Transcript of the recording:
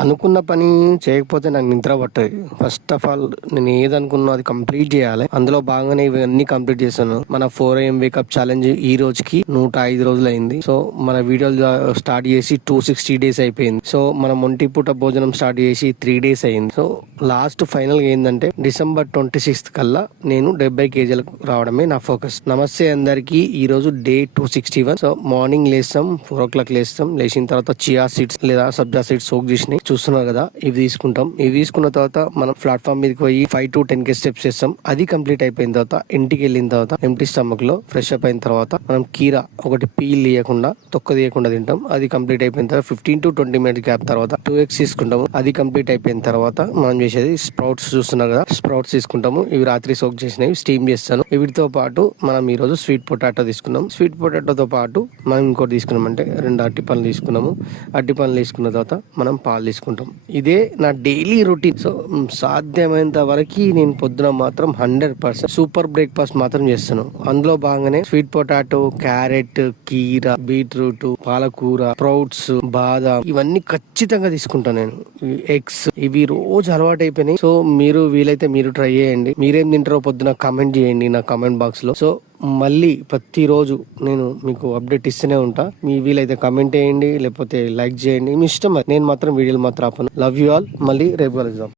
అనుకున్న పని చేయకపోతే నాకు నిద్ర పట్టదు. ఫస్ట్ ఆఫ్ ఆల్ నేను ఏదనుకున్నా అది కంప్లీట్ చేయాలి. అందులో భాగంగానే ఇవన్నీ కంప్లీట్ చేశాను. మన 4 AM వేకప్ ఛాలెంజ్ ఈ రోజుకి 105 రోజులు అయింది. సో మన వీడియోలు స్టార్ట్ చేసి 260 డేస్ అయిపోయింది. సో మనం ఒంటి పూట భోజనం స్టార్ట్ చేసి 3 డేస్ అయింది. సో లాస్ట్ ఫైనల్ గా ఏంటంటే December 26 కల్లా నేను 70 kgలకు రావడమే నా ఫోకస్. నమస్తే అందరికి. ఈ రోజు డే 261. సో మార్నింగ్ లేస్తాం, 4 o'clock లేస్తాం. లేచిన తర్వాత చియా సీడ్స్ లేదా సబ్జా సీడ్స్ సోక్ చేసినాయి చూస్తున్నారు కదా, ఇవి తీసుకుంటాం. ఇవి తీసుకున్న తర్వాత మనం ప్లాట్ఫామ్ మీదకి పోయి 5 to 10 స్టెప్స్ చేస్తాం. అది కంప్లీట్ అయిపోయిన తర్వాత ఇంటికి వెళ్ళిన తర్వాత ఎంటీ స్టమక్ లో ఫ్రెష్ అప్ అయిన తర్వాత మనం కీరా ఒకటి పీల్ తీయకుండా తొక్క తీయకుండా తింటాం. అది కంప్లీట్ అయిపోయిన తర్వాత 15 to 20 minutes గ్యాప్ తర్వాత 2 eggs తీసుకుంటాము. అది కంప్లీట్ అయిపోయిన తర్వాత మనం చేసేది స్ప్రౌట్స్ చూస్తున్నారు కదా, స్ప్రౌట్స్ తీసుకుంటాము. ఇవి రాత్రి సోక్ చేసినవి స్టీమ్ చేస్తాను. వీటితో పాటు మనం ఈ రోజు స్వీట్ పొటాటో తీసుకున్నాం. స్వీట్ పొటాటోతో పాటు మనం ఇంకోటి తీసుకున్నాం అంటే 2 అరటి పండ్లు తీసుకున్నాము. అరటి పండ్లు తీసుకున్న తర్వాత మనం పాలు తీసుకుంటాం. ఇదే నా డైలీ రొటీన్. సో సాధ్యమైనంత వరకు నేను పొద్దున మాత్రం 100% సూపర్ బ్రేక్ఫాస్ట్ మాత్రం చేస్తాను. అందులో భాగంగానే స్వీట్ పొటాటో, క్యారెట్, కీరా, బీట్రూట్, పాలకూర, స్ప్రౌట్స్, బాదాం ఇవన్నీ ఖచ్చితంగా తీసుకుంటాను నేను. ఎగ్స్ ఇవి రోజు అలవాటు అయిపోయినాయి. సో మీరు వీలైతే మీరు ట్రై చేయండి. మీరేం తింటారో పొద్దున కామెంట్ చేయండి నా కామెంట్ బాక్స్ లో. సో మళ్ళీ ప్రతిరోజు నేను మీకు అప్డేట్ ఇస్తూనే ఉంటా. మీ వీలైతే కామెంట్ చేయండి, లేకపోతే లైక్ చేయండి, మీ ఇష్టం. నేను మాత్రం వీడియోలు మాత్రం ఆపను. Love you all. మళ్ళీ రేపు కలుద్దాం.